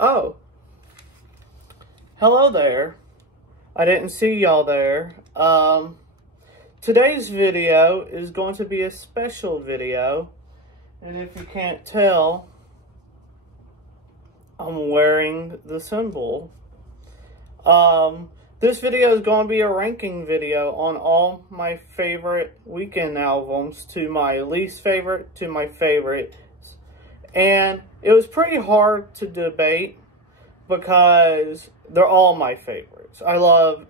Oh, hello there. I didn't see y'all there. Today's video is going to be a special video. And if you can't tell, I'm wearing the symbol. This video is going to be a ranking video on all my favorite Weeknd albums, to my least favorite to my favorite. And it was pretty hard to debate because they're all my favorites. I love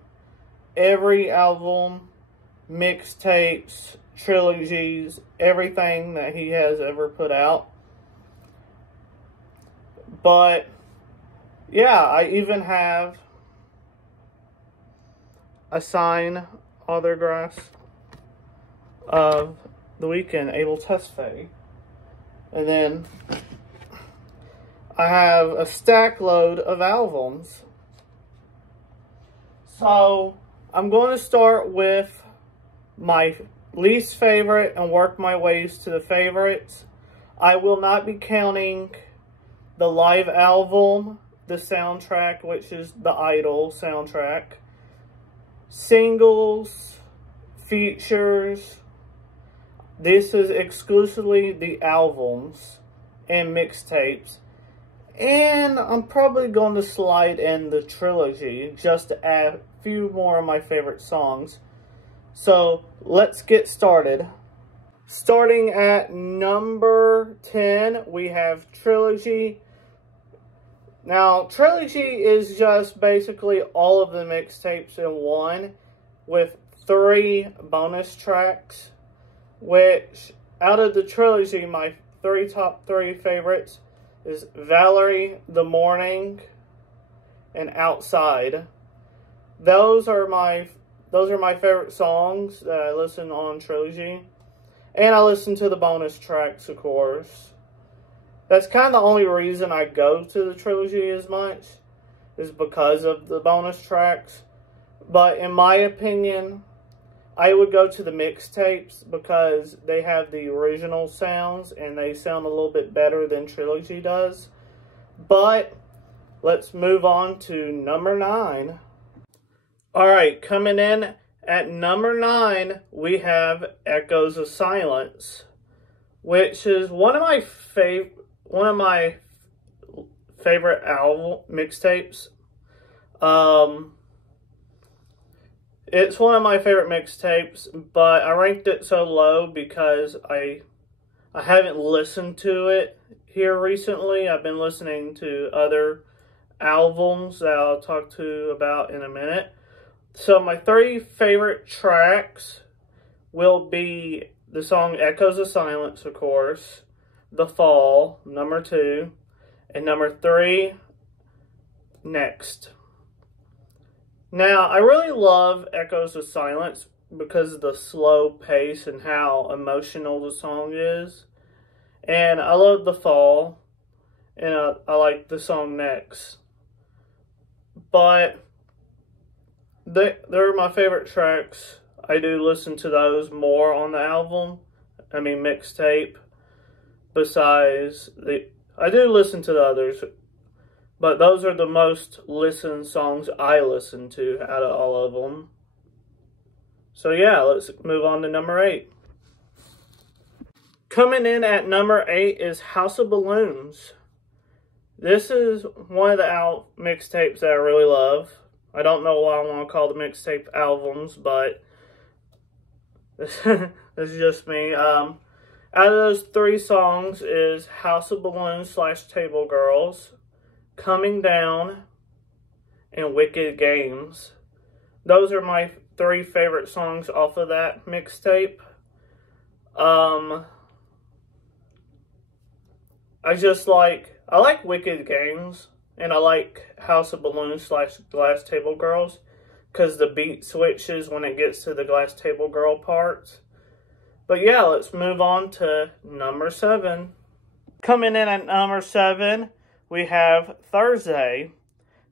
every album, mixtapes, trilogies, everything that he has ever put out. But yeah, I even have a signed autograph of The Weeknd, Abel Tesfaye. And then I have a stack load of albums. So I'm going to start with my least favorite and work my ways to the favorites. I will not be counting the live album, the soundtrack, which is the Idol soundtrack, singles, features. This is exclusively the albums and mixtapes. And I'm probably going to slide in the trilogy just to add a few more of my favorite songs. So let's get started. Starting at number 10, we have Trilogy. Now, Trilogy is just basically all of the mixtapes in one with 3 bonus tracks. Which, out of the trilogy, my top 3 favorites is Valerie, The Morning, and Outside. Those are my favorite songs that I listen on trilogy. And I listen to the bonus tracks, of course. That's kind of the only reason I go to the trilogy as much, is because of the bonus tracks. But in my opinion, I would go to the mixtapes because they have the original sounds and they sound a little bit better than Trilogy does. But let's move on to number 9. Alright, coming in at number 9, we have Echoes of Silence, which is one of my favorite album mixtapes. It's one of my favorite mixtapes, but I ranked it so low because I haven't listened to it here recently. I've been listening to other albums that I'll talk about in a minute. So my 3 favorite tracks will be the song Echoes of Silence, of course, The Fall, number 2, and number 3, Next. Now, I really love Echoes of Silence because of the slow pace and how emotional the song is. And I love The Fall, and I like the song Next. But they're my favorite tracks. I do listen to those more on the album, mixtape. Besides, I do listen to the others. But those are the most listened songs I listen to out of all of them. So yeah, let's move on to number 8. Coming in at number 8 is House of Balloons. This is one of the mixtapes that I really love. I don't know why I want to call the mixtape albums, but this is just me. Out of those 3 songs is House of Balloons / Table Girls, Coming Down, and Wicked Games. Those are my 3 favorite songs off of that mixtape. I like Wicked Games, and I like House of Balloons / Glass Table Girls, because the beat switches when it gets to the Glass Table Girl parts. But yeah, let's move on to number 7. Coming in at number 7, we have Thursday.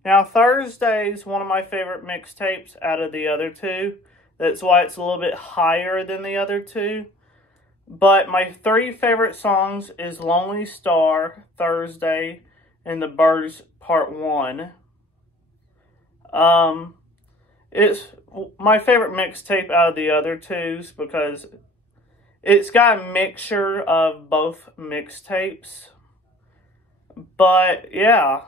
Now, Thursday is one of my favorite mixtapes out of the other 2. That's why it's a little bit higher than the other 2. But my 3 favorite songs is Lonely Star, Thursday, and the Birds Part 1. It's my favorite mixtape out of the other twos because it's got a mixture of both mixtapes. But yeah,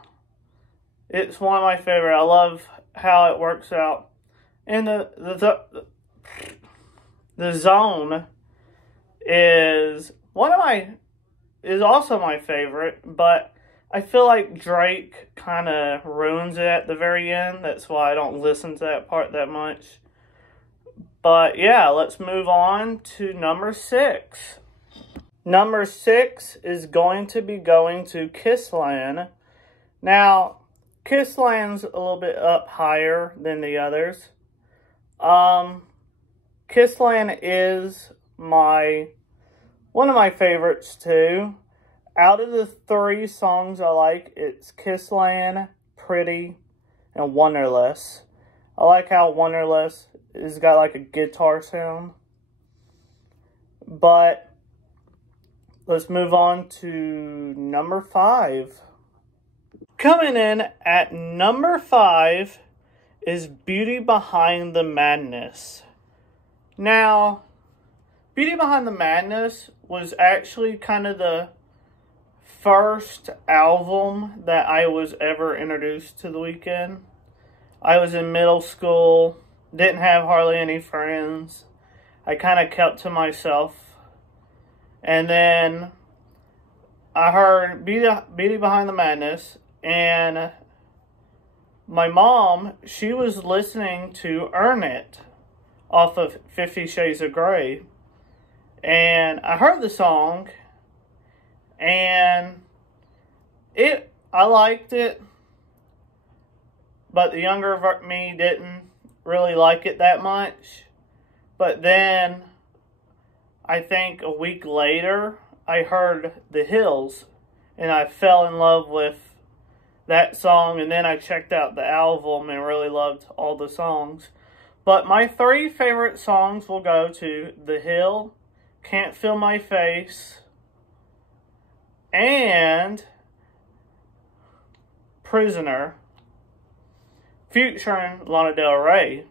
it's one of my favorite. I love how it works out. And the Zone is also my favorite, but I feel like Drake kind of ruins it at the very end. That's why I don't listen to that part that much. But yeah, let's move on to number 6. Number 6 is going to be going to Kissland. Now, Kissland's a little bit up higher than the others. Kissland is one of my favorites too. Out of the 3 songs I like, it's Kissland, Pretty, and Wonderless. I like how Wonderless has got like a guitar sound. But let's move on to number 5. Coming in at number 5 is Beauty Behind the Madness. Now, Beauty Behind the Madness was actually kind of the first album that I was ever introduced to The Weeknd. I was in middle school, didn't have hardly any friends. I kind of kept to myself. And then I heard Beauty Behind the Madness, and my mom, she was listening to Earn It off of 50 Shades of Grey. And I heard the song, and I liked it, but the younger me didn't really like it that much. But then, I think a week later, I heard The Hills, and I fell in love with that song, and then I checked out the album and really loved all the songs. But my 3 favorite songs will go to The Hill, Can't Feel My Face, and Prisoner, featuring Lana Del Rey.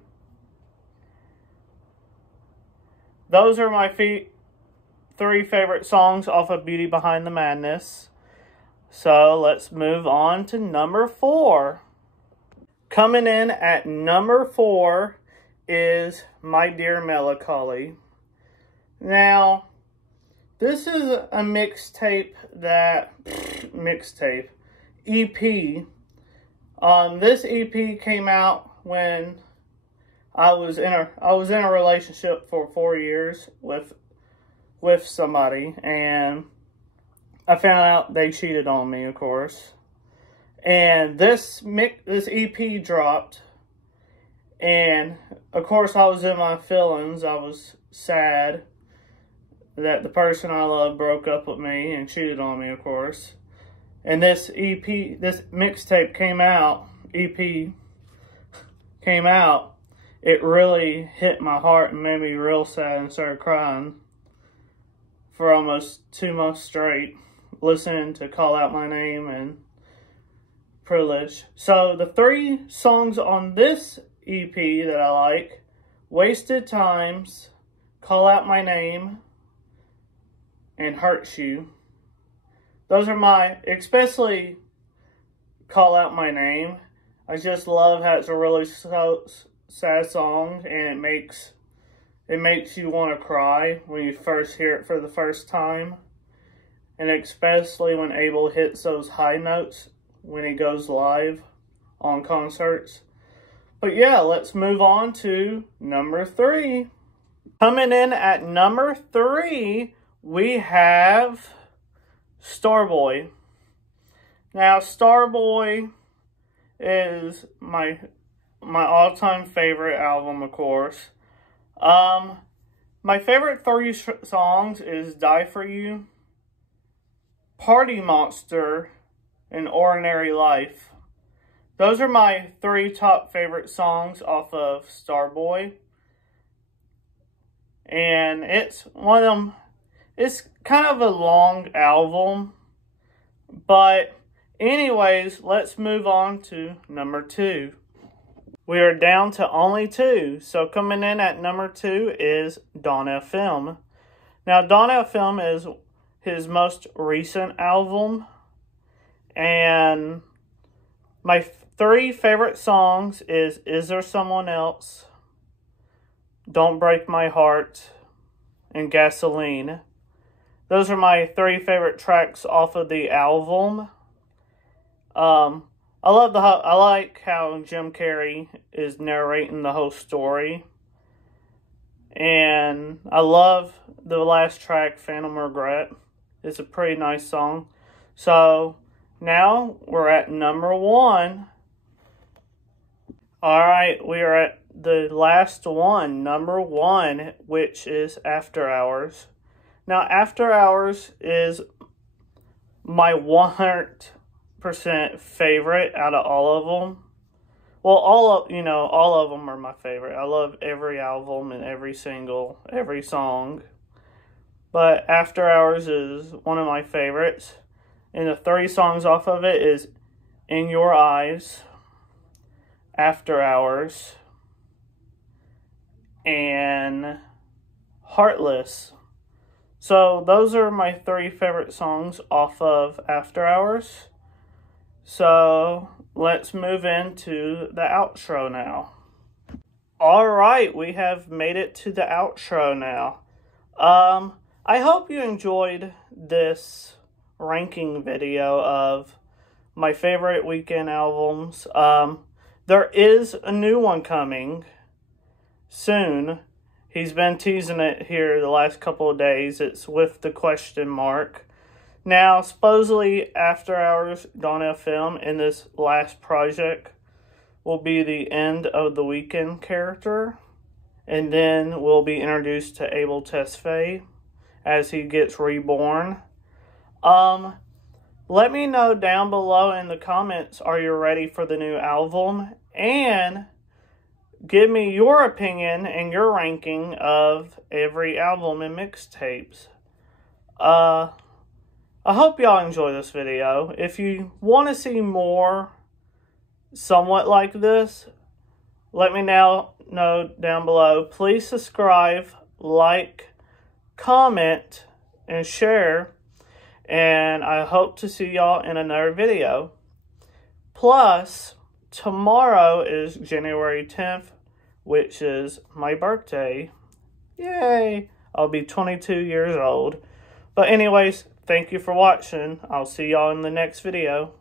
Those are my 3 favorite songs off of Beauty Behind the Madness. So let's move on to number 4. Coming in at number 4 is My Dear Melancholy. Now, this is a EP. This EP came out when I was in a relationship for 4 years with somebody, and I found out they cheated on me, of course. And this EP dropped, and of course I was in my feelings. I was sad that the person I loved broke up with me and cheated on me, of course. And this mixtape came out, it really hit my heart and made me real sad and started crying for almost 2 months straight, listening to Call Out My Name and Privilege. So the 3 songs on this EP that I like: Wasted Times, Call Out My Name, and Hurts You. Those are especially Call Out My Name. I just love how it's a really sad song, and it makes you want to cry when you first hear it for the first time. And especially when Abel hits those high notes when he goes live on concerts. But yeah, let's move on to number 3. Coming in at number 3, we have Starboy. Now, Starboy is my all-time favorite album, of course. My favorite 3 songs is Die For You, Party Monster, and Ordinary Life. Those are my 3 top favorite songs off of Starboy. And it's one of them, it's kind of a long album, but Anyways, let's move on to number 2. We are down to only 2. So coming in at number 2 is Dawn FM. Now, Dawn FM is his most recent album. And my 3 favorite songs is There Someone Else, Don't Break My Heart, and Gasoline. Those are my 3 favorite tracks off of the album. I like how Jim Carrey is narrating the whole story. And I love the last track, Phantom Regret. It's a pretty nice song. So now we're at number 1. Alright, we are at the last one, number 1, which is After Hours. Now, After Hours is my 100% favorite out of all of them. Well, all of them are my favorite. I love every album and every song. But After Hours is one of my favorites. And the 3 songs off of it is In Your Eyes, After Hours, and Heartless. So those are my 3 favorite songs off of After Hours. So let's move into the outro now. Alright, we have made it to the outro now. I hope you enjoyed this ranking video of my favorite Weeknd albums. There is a new one coming soon. He's been teasing it here the last couple of days. It's with the question mark. Now, supposedly, After Hours, Dawn FM, in this last project, will be the end of the Weeknd character. And then we'll be introduced to Abel Tesfaye as he gets reborn. Let me know down below in the comments, are you ready for the new album? And give me your opinion and your ranking of every album and mixtapes. I hope y'all enjoy this video. If you want to see more somewhat like this, let me know down below. Please subscribe, like, comment, and share. And I hope to see y'all in another video. Plus, tomorrow is January 10th, which is my birthday. Yay! I'll be 22 years old. But anyways, thank you for watching. I'll see y'all in the next video.